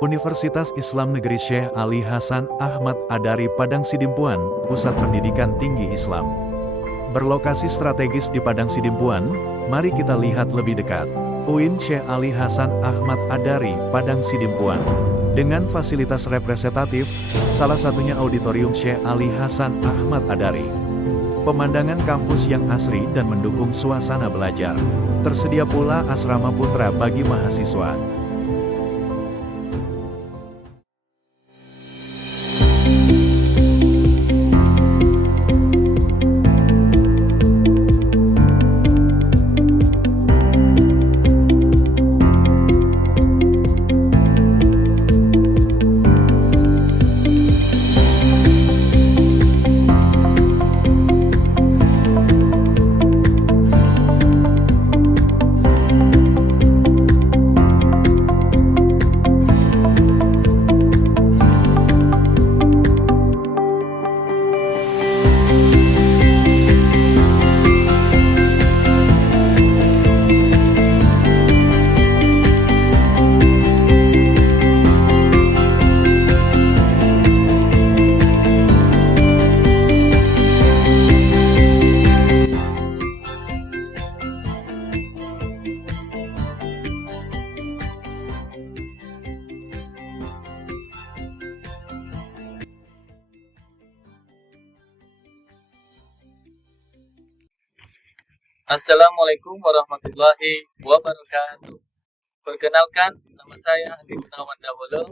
Universitas Islam Negeri Syekh Ali Hasan Ahmad Adari Padang Sidimpuan, Pusat Pendidikan Tinggi Islam. Berlokasi strategis di Padang Sidimpuan, mari kita lihat lebih dekat. UIN Syekh Ali Hasan Ahmad Adari, Padang Sidimpuan. Dengan fasilitas representatif, salah satunya Auditorium Syekh Ali Hasan Ahmad Adari. Pemandangan kampus yang asri dan mendukung suasana belajar. Tersedia pula asrama putra bagi mahasiswa. Assalamualaikum warahmatullahi wabarakatuh. Perkenalkan, nama saya Andi Gunawan Dawolo,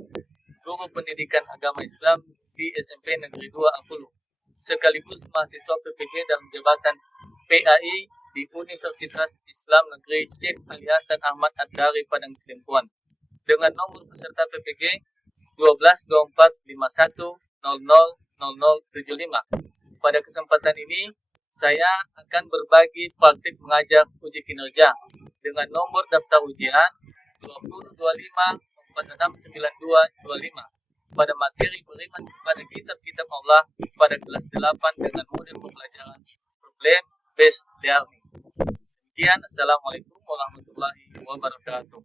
Guru Pendidikan Agama Islam di SMP Negeri 2 Afulu, sekaligus mahasiswa PPG dalam jabatan PAI di Universitas Islam Negeri Syekh Ali Hasan Ahmad Adari Padang Sidimpuan, dengan nomor peserta PPG 122451000075. Pada kesempatan ini, saya akan berbagi praktik mengajar uji kinerja dengan nomor daftar ujian 2025469225 pada materi beriman kepada kitab-kitab Allah pada kelas 8 dengan model pembelajaran problem based learning. Demikian, Assalamualaikum warahmatullahi wabarakatuh.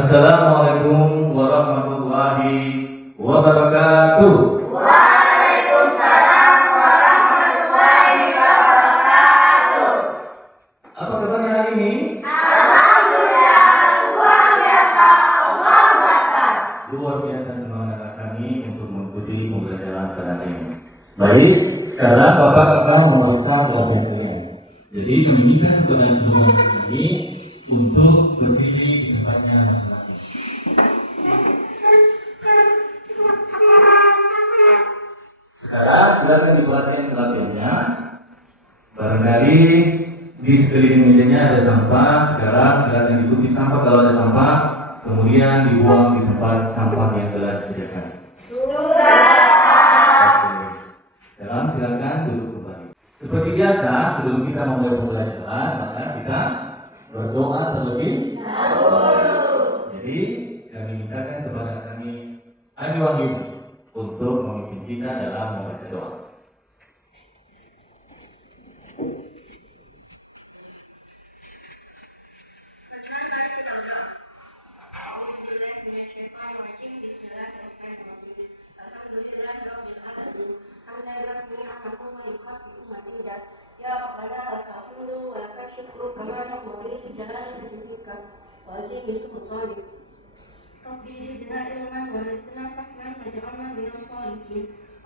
Assalamualaikum warahmatullahi wabarakatuh. Waalaikumsalam warahmatullahi wabarakatuh. Apa kabarnya hari ini? Alhamdulillah, luar biasa, Allahu Akbar. Luar biasa semangat kami untuk mengikuti pembelajaran pada hari ini. Baik, sekarang Bapak akan memeriksa pelajaran kalian. Jadi menginginkan kepada semua ini untuk berdiri di tempatnya masing-masing. Sekarang silakan diperhatikan perhatiannya. Barangkali di sekeliling mejanya ada sampah. Sekarang silakan diikuti sampah kalau ada sampah, kemudian dibuang di tempat sampah yang telah disediakan. Sekarang silakan duduk kembali. Seperti biasa, sebelum kita memulai pembelajaran, maka kita berdoa terlebih dahulu. Jadi kami mintakan kepada kami Ani Wahyu untuk memimpin kita dalam membaca doa.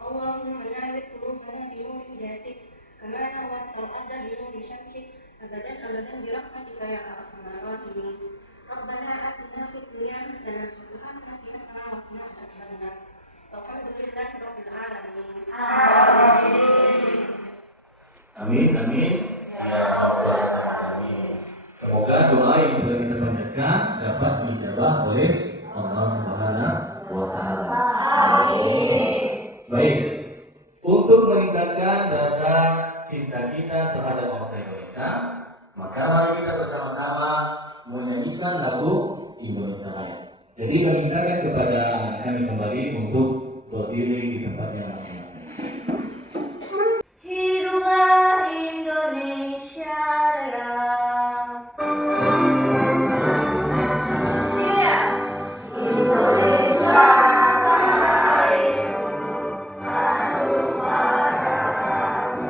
اللهم نبت قلوبنا بنور هدايتك كما نورت الارض بنور شمسك ابدا ابدا برحمتك يا ارحم الراحمين. ربنا اتنا في الدنيا حسنه وفي الاخره حسنه وقنا عذاب النار. والحمد لله رب العالمين. Amin, amin. Ya Rabbal Alamin. Semoga doa yang sudah kita panjatkan dapat dijawab oleh Allah Subhanahu wa Ta'ala. Baik, untuk meningkatkan rasa mewujudkan lagu Indonesia Raya. Jadi kami mintakan kepada kami kembali untuk berdiri di tempatnya masing-masing. Hiduplah Indonesia Raya. Iya. Indonesia tanah airku, tanah margaku.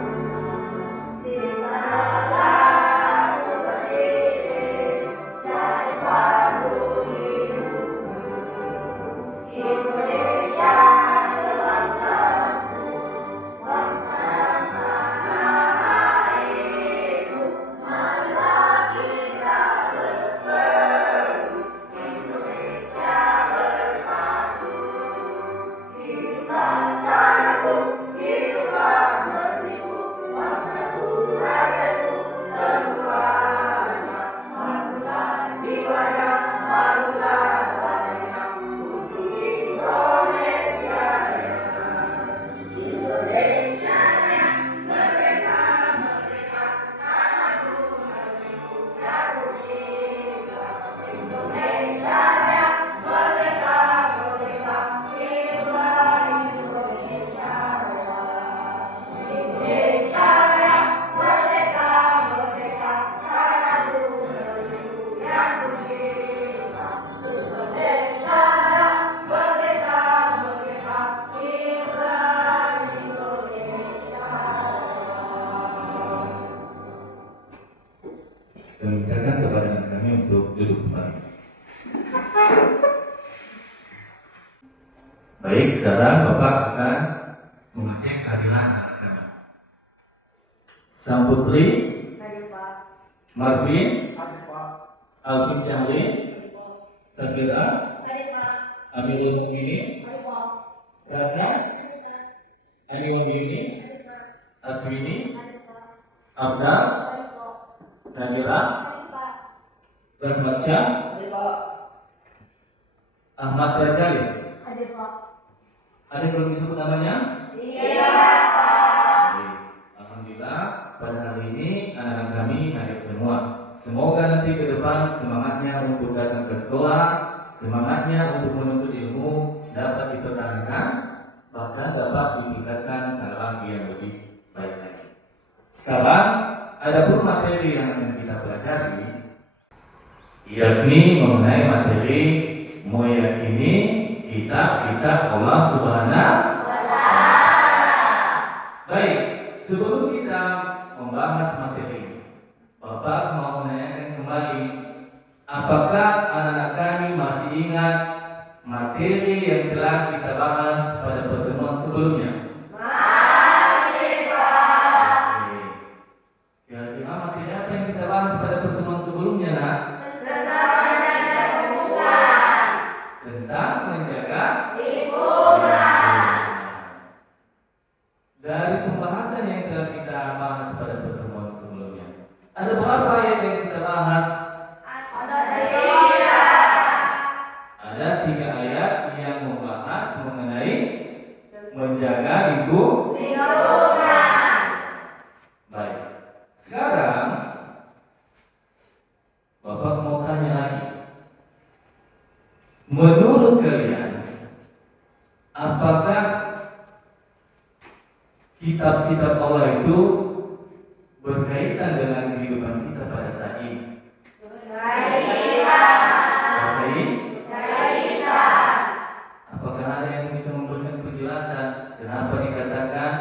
Di sanalah aku berdiri, jadi palu hidupku. Indonesia kebangsaanku, bangsa dan tanah airku. Marilah kita bersatu, Indonesia bersatu. Hiduplah tanahku, hiduplah negeriku, bangsaku, rakyatku semuanya. Malulah jiwanya, malulah badannya, untuk Indonesia Raya. Indonesia Raya, merdeka, merdeka, tanahku, negeriku, jatuh cinta. Indonesia Raya, merdeka, merdeka, hiduplah Indonesia Raya. Indonesia Raya, merdeka, merdeka, tanahku, negeriku, jatuh cinta. Indonesia Raya, merdeka, merdeka, hiduplah Indonesia Raya. Kami mintakan kepada kami untuk duduk kembali. Baik, sekarang Bapak akan membaca kehadiran anak kami. Sang Putri, Hadir Pak. Marvin, Hadir Pak. Alvin Syamrin, Safira, Hadir Pak. Amirul Mukminin, Hadir Pak. Ratna, Hadir Pak. Aniwon Yuni, Hadir Pak. Aswini, Hadir Pak. Afdal, Hadir Pak. Nadira, Hadir Pak. Rahmat Syah, Hadir Pak. Ahmad Rajali. Hadir Pak. Ada yang belum disebut namanya? Iya Pak. Baik. Alhamdulillah pada hari ini anak-anak kami hadir semua. Semoga nanti ke depan semangatnya untuk datang ke sekolah, semangatnya untuk menuntut ilmu dapat dipertahankan, bahkan dapat ditingkatkan ke arah yang lebih baik lagi. Sekarang ada pun materi yang akan kita pelajari, yakni mengenai materi meyakini kitab-kitab Allah Subhanahu wa Ta'ala. Baik, sebelum kita membahas materi, Bapak mau menanyakan kembali, apakah anak-anak kami masih ingat materi yang telah kita bahas pada pertemuan sebelumnya? Masih Pak. Oke. Kira-kira materi apa yang kita bahas pada pertemuan sebelumnya, nak? Tentang menjaga lingkungan. Tentang menjaga Lingkungan. dari pembahasan yang telah kita bahas pada pertemuan sebelumnya. Ada berapa ayat yang kita bahas? Ada tiga. Ada 3 ayat yang membahas mengenai menjaga Lingkungan. Baik. Sekarang Bapak mau tanya lagi. Menurut kalian, apakah kitab-kitab Allah itu berkaitan dengan kehidupan kita pada saat ini? Berkaitan? Apakah ada yang bisa memberikan penjelasan kenapa dikatakan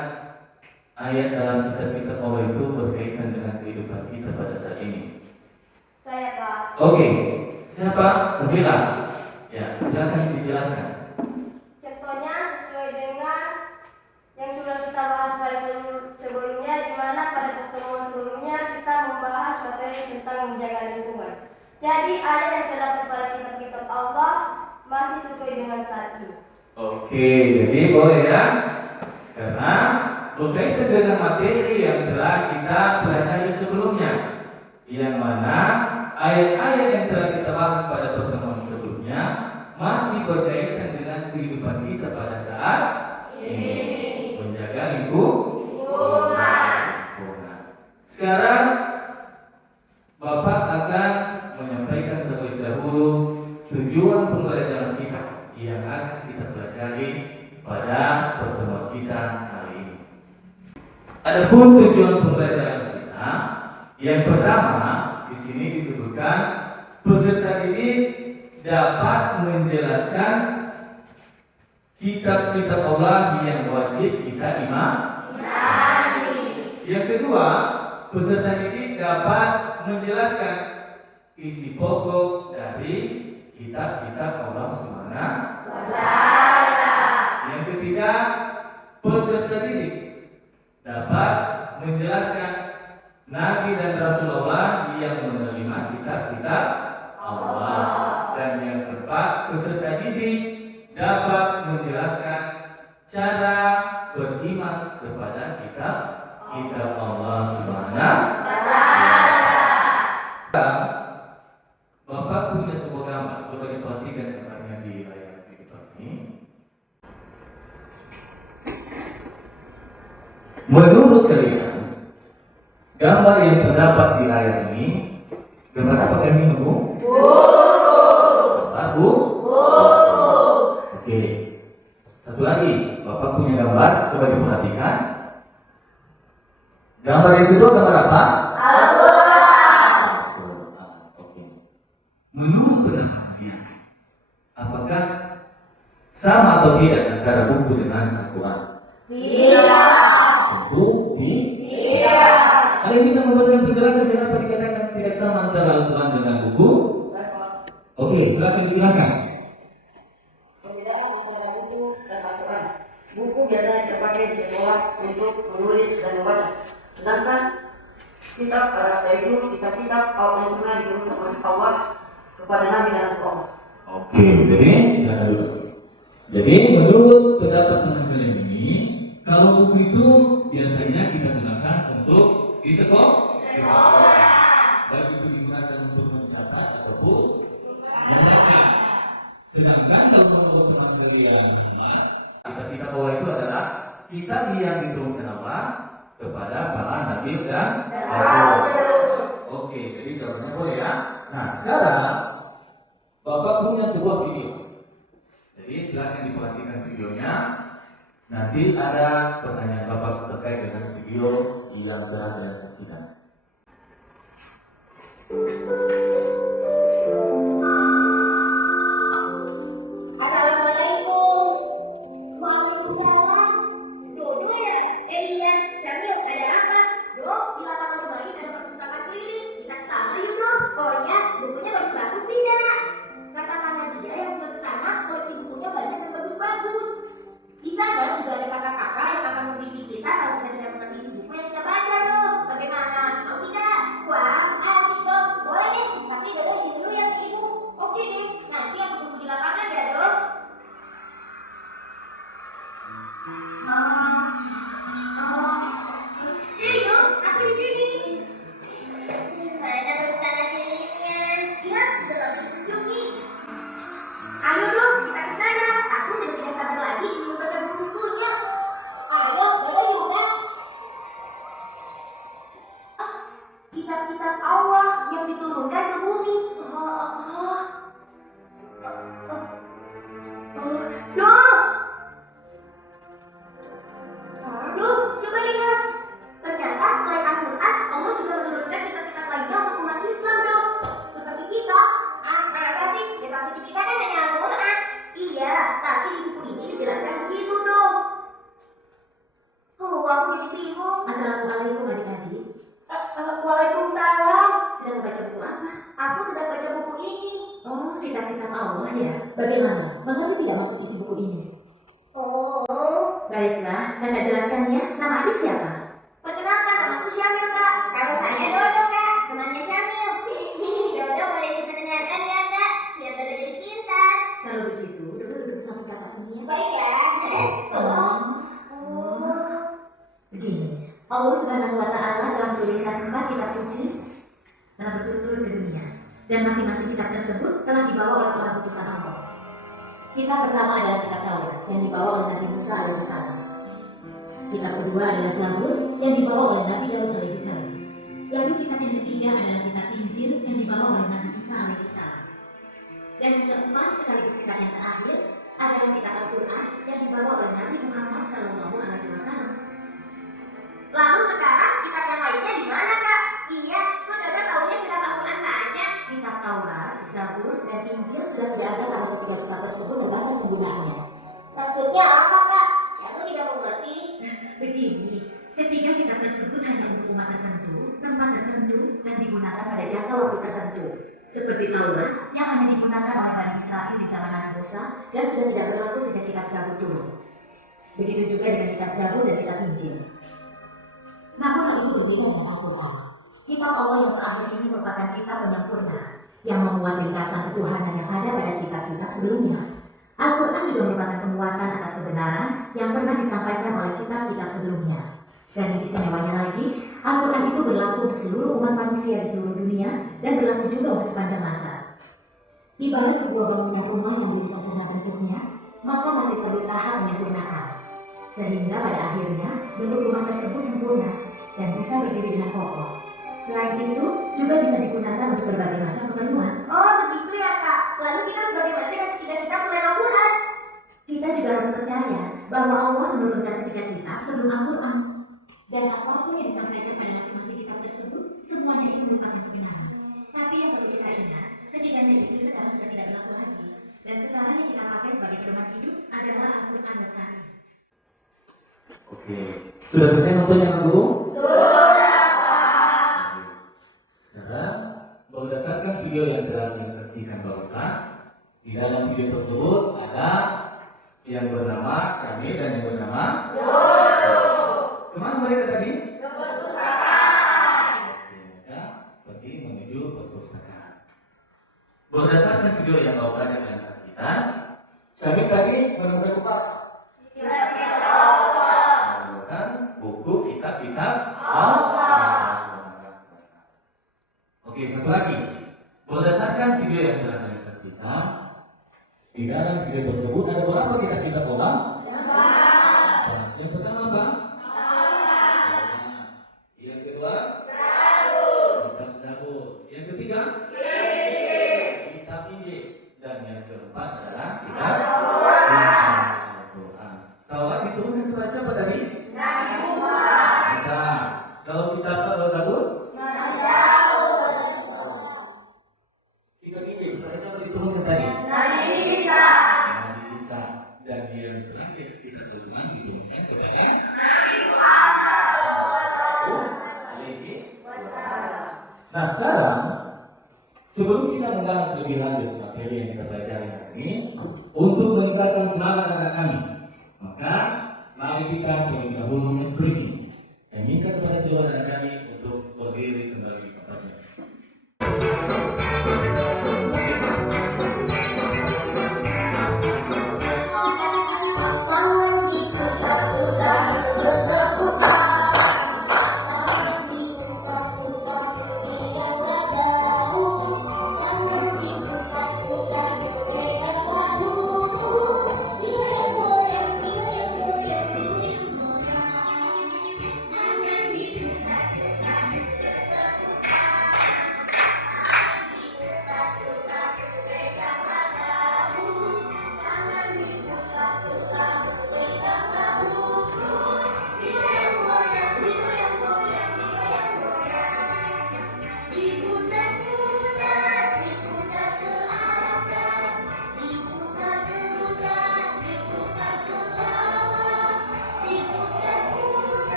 ayat dalam kitab-kitab Allah itu berkaitan dengan kehidupan kita pada saat ini? Saya Pak. Oke, siapa? Safira. Ya, silakan dijelaskan. Contohnya sesuai dengan yang sudah kita bahas pada sebelumnya, di mana pada pertemuan sebelumnya kita membahas materi tentang menjaga lingkungan. Jadi ayat yang terdapat pada kitab-kitab Allah masih sesuai dengan saat ini. Oke, jadi boleh ya? Karena berkaitan dengan materi yang telah kita pelajari sebelumnya, yang mana ayat-ayat yang telah kita bahas pada pertemuan sebelumnya masih berkaitan dengan kehidupan kita pada saat ini. Menjaga lingkungan. Sekarang Bapak akan menyampaikan terlebih tujuan pembelajaran kita yang akan kita pelajari pada pertemuan kita kali ini. Adapun tujuan pembelajaran kita, yang pertama di sini disebutkan peserta didik dapat menjelaskan kitab-kitab Allah yang wajib kita imani. Yang kedua, peserta didik dapat menjelaskan isi pokok dari kitab-kitab Allah Subhanahu wa Ta'ala. Yang ketiga, peserta didik dapat menjelaskan Nabi dan Rasulullah yang menerima kitab-kitab Allah. Dan yang keempat, peserta didik dapat menjelaskan cara beriman kepada kitab Allah Subhanahu wa Ta'ala. Bapak punya sebuah gambar, coba diperhatikan gambarnya di layar kita ini. Menurut kalian, gambar yang terdapat di layar ini, gambar apa yang ini, Bu? Gambar Bu? Oke. Satu lagi, Bapak punya gambar, coba diperhatikan. Gambar yang kedua gambar apa? Menurut pendapat apakah sama atau tidak antara buku dengan Al-Quran? Tentu tidak. Ada yang bisa memberikan penjelasan kenapa dikatakan tidak sama antara Al-Quran dengan buku? Oke, silakan dijelaskan. Perbedaan antara buku dan Al-Quran. Buku biasanya terpakai di sekolah untuk menulis dan membaca. Sedangkan kitab yaitu kitab-kitab yang pernah diturunkan oleh Allah kepada Nabi dan Rasulullah. Oke, jadi silakan dulu. Jadi menurut pendapat teman-teman ini, kalau buku itu biasanya kita gunakan untuk di sekolah. Baik itu digunakan untuk mencatat ataupun membaca. Sedangkan kalau menurut teman-teman yang kitab Allah itu adalah kitab yang diturunkan Allah kepada para nabi dan rasul. Oke, jadi jawabannya boleh ya. Nah, sekarang Bapak punya sebuah video. Jadi silakan diperhatikan videonya. Nanti ada pertanyaan Bapak terkait dengan video yang telah Anda saksikan. Assalamualaikum. Waalaikumsalam. Duh, ya. Iya, Syamil, ada apa? Duh, di lapangan rumah ini ada perpustakaan keliling. Kita ke sana yuk, Duh. Oh iya, bukunya bagus-bagus tidak? Kata-kata dia yang sudah ke sana, koleksi bukunya banyak dan bagus-bagus. Di sana juga ada kakak-kakak yang akan membimbing kita kalau kita tidak mengerti isi buku yang kita baca, Duh. Bagaimana? Mau tidak? Wah, asik dong. Boleh deh, tapi Dodo izin dulu ya ke ibu. Oke deh, nanti aku tunggu di lapangan ya, Dok. Sini dong, aku di sini. Mana perpustakaan kelilingnya? Lihat, sudah tunjuk nih. Ayo dong, kita ke sana. Aku sudah tidak sabar lagi ingin membaca buku-bukunya. Ayo, Dodo juga. Kitab-kitab Allah yang diturunkan ke bumi. Duh, coba lihat. Ternyata selain Al-Quran, Allah juga menurunkan kitab-kitab lainnya untuk umat Islam, dong. Seperti kita. Masa sih? Kitab suci kita kan hanya Al-Quran. Iya, tapi di buku ini dijelaskan begitu, dong. Oh, aku jadi bingung. Assalamualaikum adik-adik. Waalaikumsalam. Sedang membaca buku apa? Aku sedang baca buku ini. Oh, kitab-kitab Allah ya. Bagaimana? Mengerti tidak maksud isi buku ini? Oh, Baiklah, Anda jelaskannya. Nama adik siapa? perkenalkan, namaku Syamil, Kak. Kalau saya Dodo, Kak. Temannya Syamil. Dodo boleh kita dengarkan ya, Kak. Biar Dodo jadi pintar. Kalau begitu, Dodo duduk samping kakak sini ya. Baik ya. Begini, Allah Subhanahu wa Ta'ala telah menurunkan 4 kitab suci dalam berturut-turut ke dunia, dan masing-masing kitab tersebut telah dibawa oleh seorang utusan Allah. Kitab pertama adalah kitab Taurat yang dibawa oleh Nabi Musa alaihissalam. Kitab kedua adalah Zabur yang dibawa oleh Nabi Daud alaihissalam. Lalu kitab yang ketiga adalah kitab Injil yang dibawa oleh Nabi Isa alaihissalam. Dan yang keempat sekaligus kitab yang terakhir adalah kitab Al-Quran yang dibawa oleh Nabi Muhammad SAW. Lalu sekarang kitab yang lainnya di mana, Kak? Iya, kok Dada tahunya kitab Al-Quran nggak ada? Kitab Taurat, Zabur, dan Injil sudah tidak ada pada ketiga kitab tersebut terbatas penggunaannya. Maksudnya apa, Kak? Aku tidak mengerti. Begini, ketiga kitab tersebut hanya untuk umat tertentu, tempat tertentu, dan digunakan pada jangka waktu tertentu. Seperti Taurat yang hanya digunakan oleh Bani Israel di zaman Nabi Musa dan sudah tidak berlaku sejak kitab Zabur turun. Begitu juga dengan kitab Zabur dan kitab Injil. Namun hal itu berbeda dengan Al-Quran. Kitab Allah yang terakhir ini merupakan kitab penyempurna yang memuat ringkasan ketuhanan yang ada pada kitab-kitab sebelumnya. Al-Quran juga merupakan penguatan atas kebenaran yang pernah disampaikan oleh kitab-kitab sebelumnya. Dan yang istimewanya lagi, Al-Quran itu berlaku untuk seluruh umat manusia di seluruh dunia dan berlaku juga untuk sepanjang masa. Ibarat sebuah bangunan rumah yang belum sempurna bentuknya, maka masih perlu tahap penyempurnaan. Sehingga pada akhirnya bentuk rumah tersebut sempurna dan bisa berdiri dengan kokoh. Selain itu, juga bisa digunakan untuk berbagai macam keperluan. Oh, begitu ya, Kak. Lalu kita harus bagaimana dengan ketiga kitab selain Al-Quran? Kita juga harus percaya bahwa Allah menurunkan ketiga kitab sebelum Al-Quran. Dan apapun yang disampaikan pada masing-masing kitab tersebut, semuanya itu merupakan kebenaran. Tapi yang perlu kita ingat, ketiganya itu sekarang sudah tidak berlaku lagi. Dan sekarang yang kita pakai sebagai pedoman hidup adalah Al-Quran Al-Karim. Oke, sudah selesai nontonnya, Kak Guru? Sekarang, berdasarkan video yang telah kita saksikan barusan, di dalam video tersebut ada yang bernama Syamil dan yang bernama kemana mereka tadi? Ke perpustakaan. Ya, pergi menuju perpustakaan. Berdasarkan video yang barusan kalian saksikan, Syamil tadi menemukan buku apa? Menemukan buku kitab-kitab Oke, satu lagi. Berdasarkan video yang telah kalian saksikan, di dalam video tersebut ada berapa kitab-kitab orang? Yang pertama apa? Yang kedua? Kitab Zabur. Yang ketiga? Kitab Injil. Dan yang keempat adalah kitab Al-Quran. Taurat diturunkan kepada siapa tadi? Nabi Musa. Kalau kitab Zabur? Kitab Injil kepada siapa diturunkan tadi? Nabi Isa. Dan yang terakhir kita terjemah diturunkan kepada Nah sekarang, sebelum kita mengulas lebih lanjut materi yang kita pelajari hari ini, untuk meningkatkan semangat anak kami, maka mari kita terlebih dahulu menginspirasi. Saya minta kepada seluruh anak kami untuk berdiri kembali kepada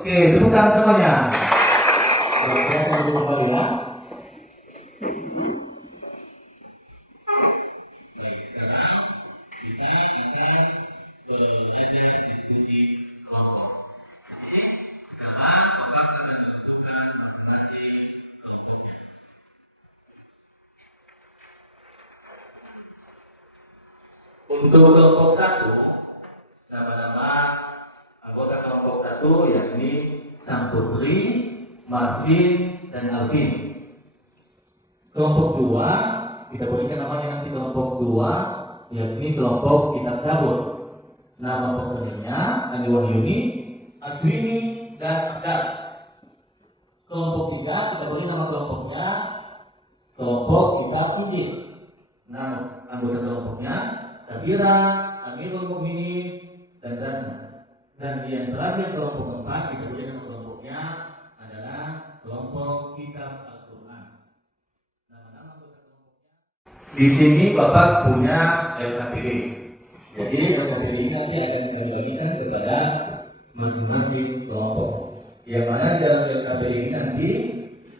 Oke, tepuk tangan semuanya. Oke, saya akan kembali ya. Sekarang kita akan belajar diskusi kelompok. Jadi sekarang Bapak akan menentukan masing-masing kelompoknya. Untuk kelompok satu, nama-nama anggota kelompok satu yakni Sang Putri, Marvin, dan Alvin. Kelompok dua, kita berikan namanya nanti kelompok dua, yakni kelompok Kitab Zabur. Nama personilnya Andi Wahyuni, Aswini, dan abdal. Kelompok kita beri nama kelompoknya kelompok kitab Injil. Nah, anggota kelompoknya Safira, Amirul Mukminin, dan yang terakhir kelompok keempat kita beri nama kelompoknya adalah kelompok kitab Al-Quran. Nama-nama anggota kelompoknya. Di sini Bapak punya LKPD. Jadi LKPD ini nanti akan dibagikan kepada masing-masing kelompok. Yang mana dalam LKPD ini nanti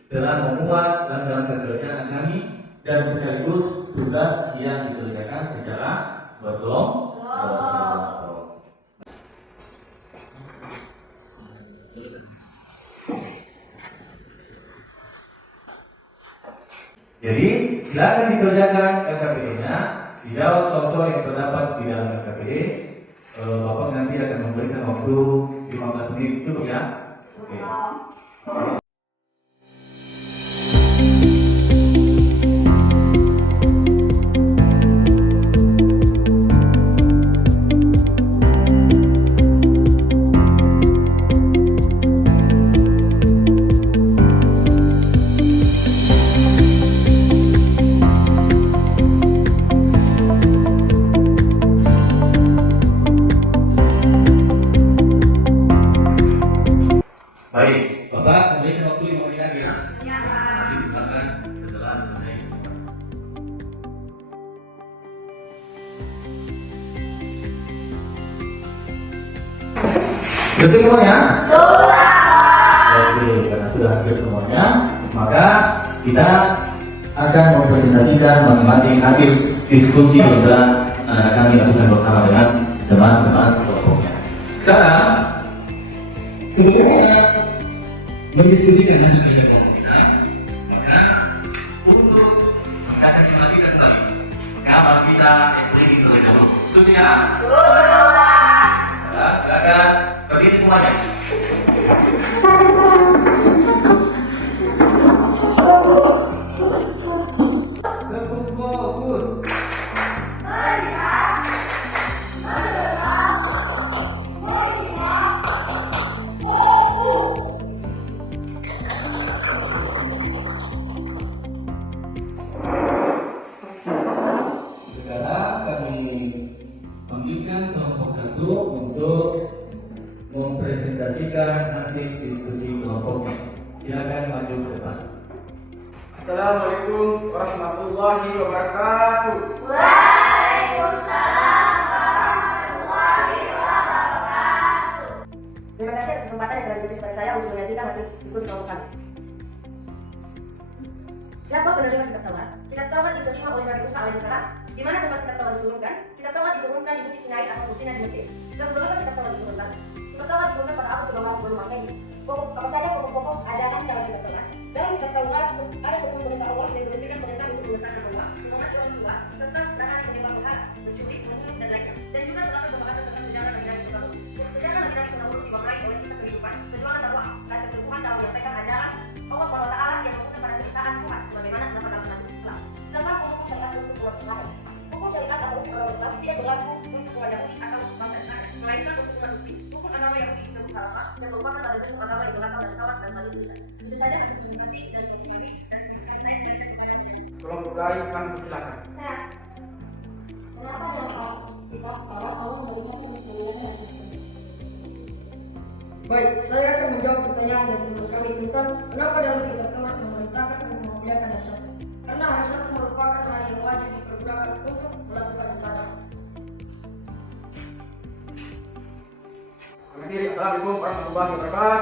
telah memuat langkah kerjaan kami dan sekaligus tugas yang dikerjakan secara berkelompok. Jadi silakan dikerjakan LKPD-nya, dijawab soal-soal yang terdapat di dalam LKPD. Bapak nanti akan memberikan waktu 15 menit, cukup ya? Oke. Baik, Bapak memberikan waktu 5 menit lagi ya? Ya, Pak. Nanti silakan setelah selesai. Sudah semuanya? Sudah. Oke, karena sudah siap semuanya, maka kita akan mempresentasikan masing-masing hasil diskusi yang telah kami lakukan bersama dengan teman-teman kelompoknya. Sekarang, sebelumnya mendiskusikan hasil kerja kelompok kita, maka untuk kita kasih lagi dan lagi kapan kita explaining terlebih dahulu. Setuju ya? Nah, silakan berdiri semuanya. Fokus. Untuk mempresentasikan hasil diskusi kelompoknya. Silakan maju ke depan. Assalamualaikum warahmatullahi wabarakatuh. Waalaikumsalam warahmatullahi wabarakatuh. Terima kasih atas kesempatan yang telah diberikan kepada saya untuk menyajikan hasil diskusi kelompok kami. Siapa penerima kitab Taurat? Kitab Taurat diterima oleh Nabi Musa alaihissalam. Di mana tempat kitab Taurat diturunkan? Kitab Taurat diturunkan di Bukit Sinai atau Sinai di Mesir. Dan beberapa kitab Taurat diturunkan. Kitab Taurat diturunkan pada abad ke-12 sebelum Masehi. Apa saja pokok-pokok ajaran dalam kitab Taurat? Dalam kitab Taurat ada 10 perintah Allah yang berisikan perintah untuk membesarkan Allah, menghormati orang tua, serta larangan menyembah berhala, mencuri, membunuh, dan lainnya. Dan juga terdapat pembahasan tentang sejarah Nabi terdahulu. Sejarah Nabi terdahulu diwarnai oleh kisah kehidupan, perjuangan dakwah, dan keteguhan dalam menyampaikan ajaran Allah SWT yang berpusat pada kebiasaan Tuhan, sebagaimana terdapat dalam hadis Islam. Serta hukum syariat untuk umat Islam. Hukum syariat atau hukum agama Islam tidak berlaku untuk umat Yahudi atau bangsa Israel, melainkan untuk umat Muslim. Hukum agama Yahudi disebut halakha dan merupakan tanda bentuk agama yang berasal dari Taurat dan hadis Musa. Itu saja hasil presentasi dan kami dan saya berikan kepada Kelompok lain kami persilakan. Kenapa dalam kitab Taurat Allah memberikan pemilihan? Baik, saya akan menjawab pertanyaan dari teman kami tentang kenapa dalam kitab Taurat memerintahkan untuk memuliakan hari Sabtu. Karena hari Sabtu merupakan hari yang wajib dipergunakan untuk melakukan ibadah. Assalamualaikum warahmatullahi wabarakatuh.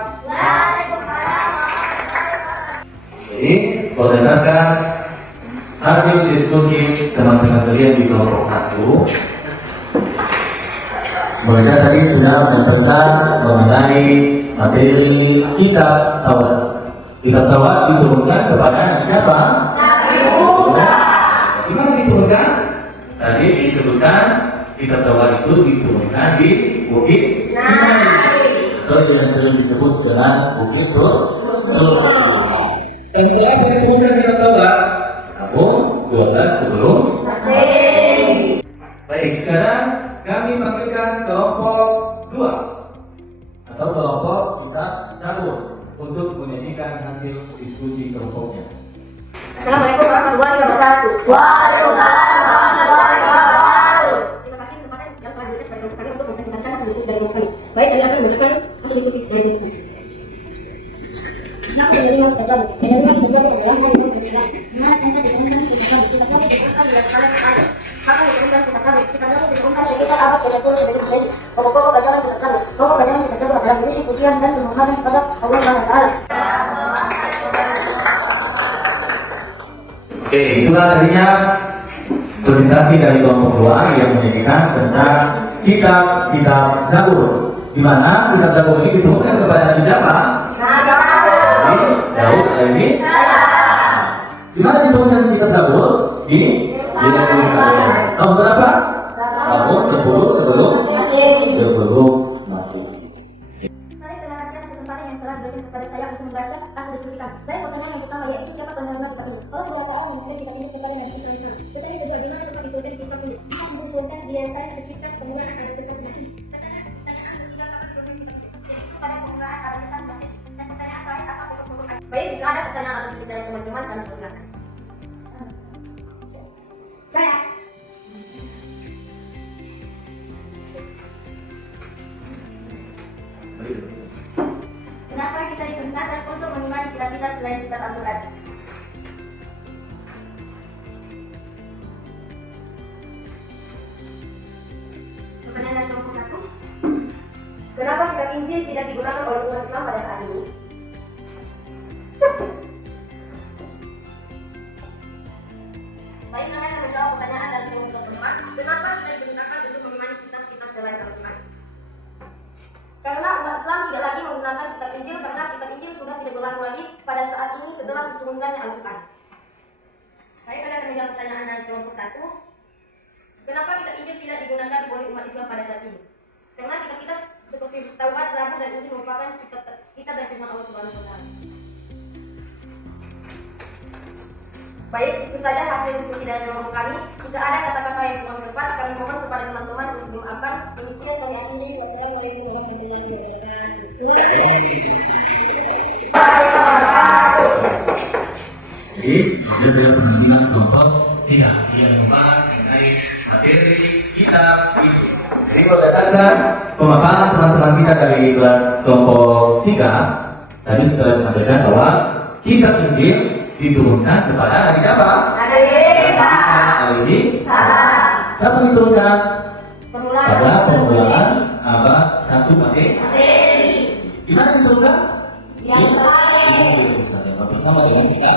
Jadi, berdasarkan hasil diskusi teman-teman kalian di kelompok 1, mereka tadi sudah menyampaikan mengenai materi kitab Taurat. Kitab Taurat diturunkan kepada siapa? Nabi Musa. Gimana diturunkan? Tadi disebutkan kitab Taurat itu diturunkan di Bukit Sinai. Terus yang sering disebut dengan Bukit Tur. Dan setelah diturunkan kitab Taurat tahun 12 sebelum Masehi. Baik, sekarang kami panggilkan kelompok 2 atau kelompok kitab diskusi kelompoknya. Assalamualaikum warahmatullahi wabarakatuh. Waalaikumsalam warahmatullahi wabarakatuh. Terima kasih kesempatan yang telah diberikan kepada kami untuk mempresentasikan hasil diskusi dari kelompok kami. Baik, kami akan membacakan hasil diskusi dari kelompok kami. Kenapa menerima kita gabung? Menerima kita gabung adalah mau dengan Islam. Dimana kita diturunkan kita gabung. Kita gabung diturunkan di atas kalian sekali. Maka diturunkan kita gabung. Kita gabung diturunkan sekitar abad ke-10 sebelum Masehi. Pokok-pokok ajaran kita gabung. Pokok ajaran kita gabung adalah berisi pujian dan penghormatan kepada Allah Subhanahu wa Ta'ala. Oke, itulah tadinya presentasi dari kelompok 2 yang menyajikan tentang kitab Zabur, di mana kitab Zabur ini diturunkan kepada Nabi siapa? Daud alaihi salam. Di mana diturunkan kitab Zabur? Di Yerusalem. Tahun berapa? Tahun 10 sebelum Masehi. Mari terima kasih atas kesempatan yang telah diberikan kepada saya untuk membaca hasil diskusi kami. Baik, pertanyaan yang pertama yaitu siapa penerima kitab ini? Allah SWT memberikan kitab ini kepada Nabi SAW. Pertanyaan kedua, di mana tempat diturunkan kitab ini? Bisa diturunkan di Yerusalem sekitar penggunaan adat besar Mesir. Pertanyaan ketiga, kapan diturunkan kitab ini? Pada penggunaan adat besar Mesir. Dan pertanyaan terakhir, apa bentuk ayat? Baik, jika ada pertanyaan atau kritik dari teman-teman, kami persilakan. Saya. Kenapa kita diperintahkan untuk mengimani kitab-kitab selain kitab Al-Quran? Pertanyaan dari kelompok 1. Kenapa kitab Injil tidak digunakan oleh umat Islam pada saat ini? Baik, kami akan menjawab pertanyaan dari kelompok teman. Kenapa tidak digunakan untuk mengimani kitab-kitab selain Al-Quran? Karena umat Islam tidak lagi menggunakan kitab Injil karena kitab Injil sudah tidak berlaku lagi pada saat ini setelah diturunkannya Al-Quran. Baik, kami akan menjawab pertanyaan dari kelompok 1. Kenapa kitab Injil tidak digunakan oleh umat Islam pada saat ini? Karena kitab-kitab seperti Taurat, Zabur, dan Injil merupakan kitab dari firman Allah Subhanahu wa Ta'ala. Baik, itu saja hasil diskusi dari kelompok kami. Jika ada kata-kata yang kurang tepat, kami mohon kepada teman-teman untuk dimaafkan. Demikian kami akhiri. Wassalamualaikum warahmatullahi wabarakatuh. Jadi, dia adalah penampilan kelompok 3 yang membahas mengenai materi kitab itu. Jadi berdasarkan pemaparan teman-teman kita dari kelas kelompok 3, tadi sudah disampaikan bahwa kitab Injil diturunkan kepada Nabi siapa? Nabi Isa. Kapan diturunkan? Permulaan Pada permulaan abad 1 Masehi. Di mana diturunkan? Yerusalem. Bersama dengan kita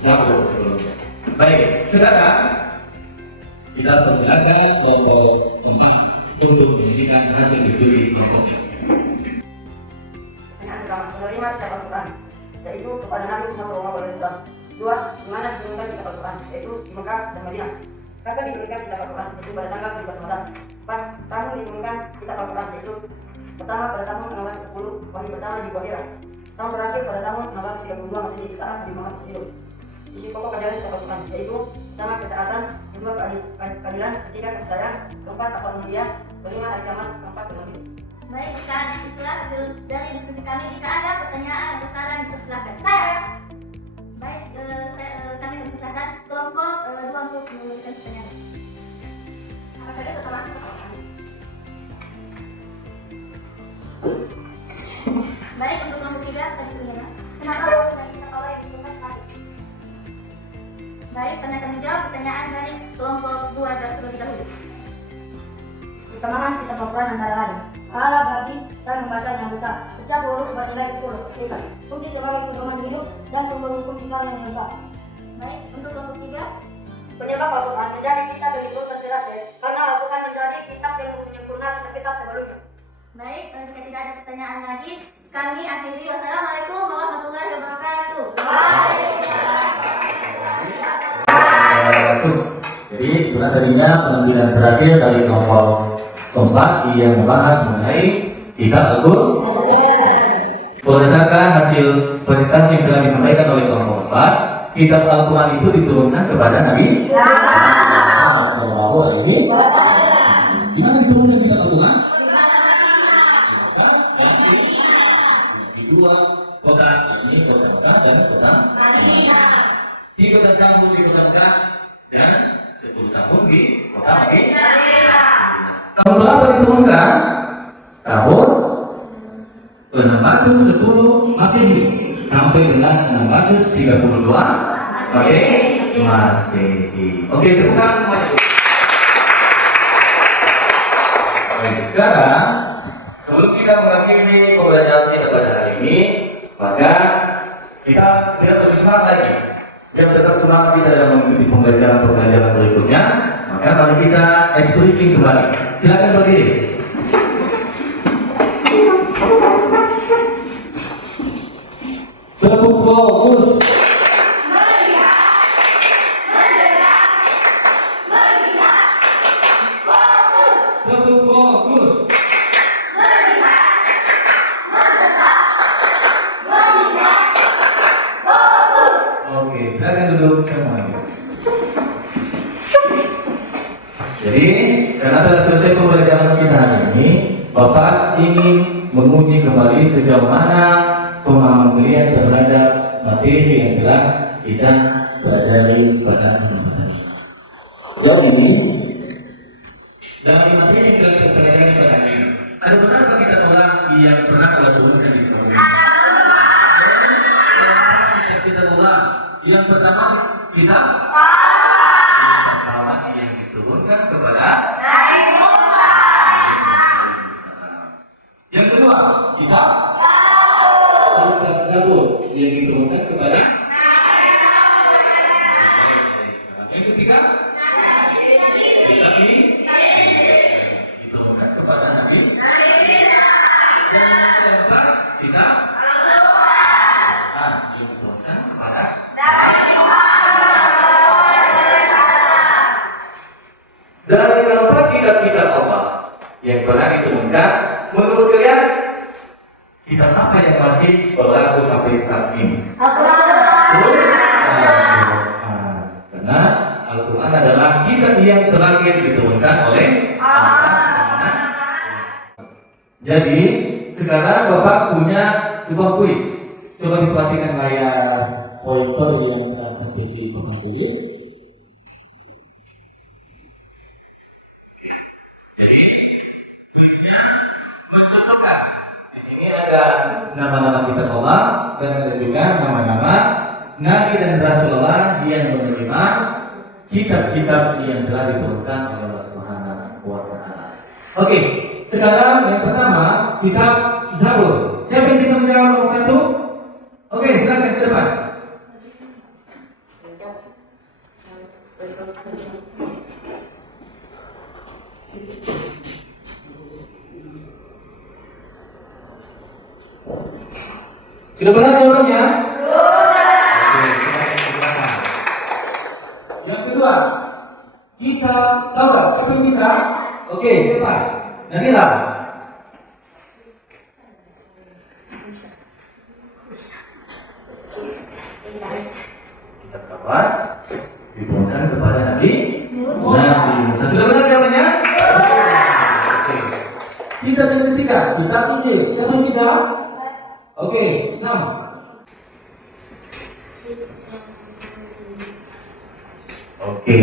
Zabur sebelumnya. Baik, sekarang kita persilakan kelompok 4 untuk menyajikan hasil diskusi kelompoknya. Pertanyaan pertama, menerima kitab Al-Quran, yaitu kepada Nabi Muhammad SAW. 2. Di mana diturunkan kitab Al-Quran, yaitu di Mekah dan Madinah. Kapan diturunkan kitab Al-Quran, yaitu pada tanggal 17 Ramadan. 4. Tahun diturunkan kitab Al-Quran, yaitu pertama pada tahun 1610 wahyu pertama di Bahira. Tahun terakhir pada tahun 1632 Masehi saat di Muhammad hidup. Isi pokok ajaran kitab Al-Quran, yaitu pertama ketaatan, kedua keadilan, ketiga kasih sayang, keempat akhlak mulia, kelima hari kiamat, keempat kemudian. Baik, sekarang itulah hasil dari diskusi kami. Jika ada pertanyaan atau saran, dipersilakan. Saya. Baik, kami mempersilakan kelompok 2 untuk memberikan pertanyaan. Apa saja pertama kami? Baik, untuk kelompok 3 tadi punya. Kenapa dari kitab Allah yang diturunkan tadi? Baik, karena kami jawab pertanyaan dari kelompok 2 terlebih dahulu. Pertemanan kitab Al-Quran antara lain. Pahala bagi dan membaca yang besar. Setiap huruf bernilai 10. Fungsi sebagai pedoman hidup dan sumber hukum Islam yang lengkap. Baik, untuk kelompok 3. Penyebab Al-Quran menjadi kitab yang diturunkan terakhir karena Al-Quran menjadi kitab yang menyempurnakan kitab sebelumnya. Baik, jika tidak ada pertanyaan lagi, kami akhiri. Wassalamualaikum warahmatullahi wabarakatuh. Jadi sudah tadinya penampilan terakhir dari kelompok keempat yang membahas mengenai kitab Al-Quran. Berdasarkan hasil presentasi yang telah disampaikan oleh kelompok keempat, kitab Al-Quran itu diturunkan kepada Nabi Sallallahu Alaihi Wasallam. Di mana diturunkan kitab Al-Quran? Kedua kota ini kota Mekah dan kota Madinah. 13 tahun di kota Mekah dan 10 tahun di kota Madinah. Tahun berapa diturunkan? Tahun 610 Masehi sampai dengan 632 Masehi. Oke, tepuk tangan semuanya. Baik, sekarang sebelum kita mengakhiri pembelajaran kita pada hari ini, maka kita lebih semangat lagi. Biar tetap semangat kita dalam mengikuti pembelajaran berikutnya, maka mari kita ice breaking kembali. Silakan berdiri. Tepuk fokus. Tepuk fokus. Oke, silakan duduk semuanya. Jadi, karena telah selesai pembelajaran kita hari ini, Bapak ingin menguji kembali sejauh mana pemahaman kalian terhadap materi yang telah kita pelajari pada kesempatan ini. Jadi, dalam materi yang telah kita pelajari pada hari ini, ada beberapa kita tolak yang pernah Allah turunkan di sekolah ini. Kita tolak. Yang pertama kita yang diturunkan kepada Nabi Musa. Yang kedua kita Zabur yang diturunkan kepada Nabi. Yang ketiga kita diturunkan kepada Nabi. Dan yang keempat kita diturunkan kepada dari keempat kitab-kitab Allah yang pernah diturunkan, menurut kalian kitab apa yang masih berlaku sampai saat ini? Karena Al-Quran adalah kitab yang terakhir diturunkan oleh Allah. Jadi sekarang Bapak punya sebuah kuis. Coba diperhatikan layar proyektor yang akan berdiri Bapak tulis. Jadi kuisnya mencocokkan. Di sini ada nama-nama kitab Allah dan ada juga nama-nama Nabi dan Rasulullah yang menerima kitab-kitab yang telah diturunkan oleh Allah Subhanahu wa Ta'ala. Oke, sekarang yang pertama kitab Zabur. Siapa yang bisa menjawab nomor 1? Oke, silakan ke depan. Sudah benar jawabannya? Sudah. Yang kedua, kita Taurat. Siapa yang bisa? Oke, siapa? Nabila. Kita Taurat diturunkan kepada Nabi Musa. Sudah benar jawabannya? Oke. Kita yang ketiga, kita Injil. Siapa yang bisa? Oke, Sam. Oke.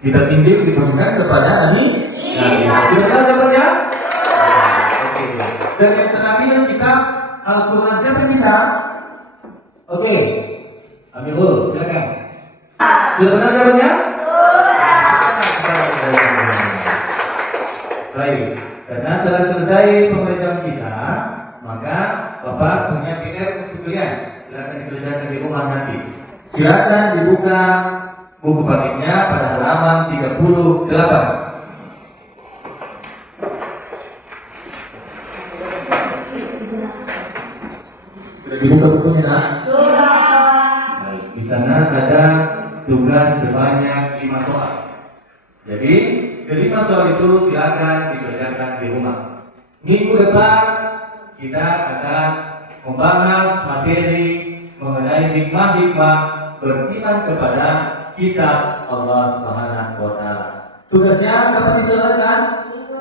Kitab Injil diturunkan kepada Nabi Isa. Sudah jawabannya? Oke. Dan yang terakhir kitab Al-Quran. Siapa yang bisa? Oke. Amirul, silakan. Sudah benar jawabannya? Baik. Karena telah selesai pembelajaran kita, maka Bapak punya PR untuk kalian. Silakan dikerjakan di rumah nanti. Silakan dibuka buku paketnya pada halaman 38. Sudah dibuka bukunya, nak? Baik. Di sana ada tugas sebanyak 5 soal. Jadi kelima soal itu silakan dikerjakan di rumah. Minggu depan kita akan membahas materi mengenai hikmah-hikmah beriman kepada kitab Allah Subhanahu wa Ta'ala. Tugasnya kapan diselesaikan?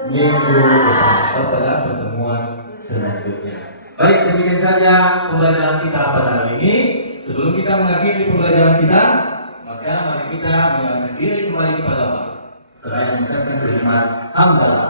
Minggu depan pada pertemuan selanjutnya. Baik, demikian saja pembelajaran kita pada hari ini. Sebelum kita mengakhiri pembelajaran kita, maka mari kita mengingatkan diri kembali kepada Allah. Selain mengucapkan kalimat hamdalah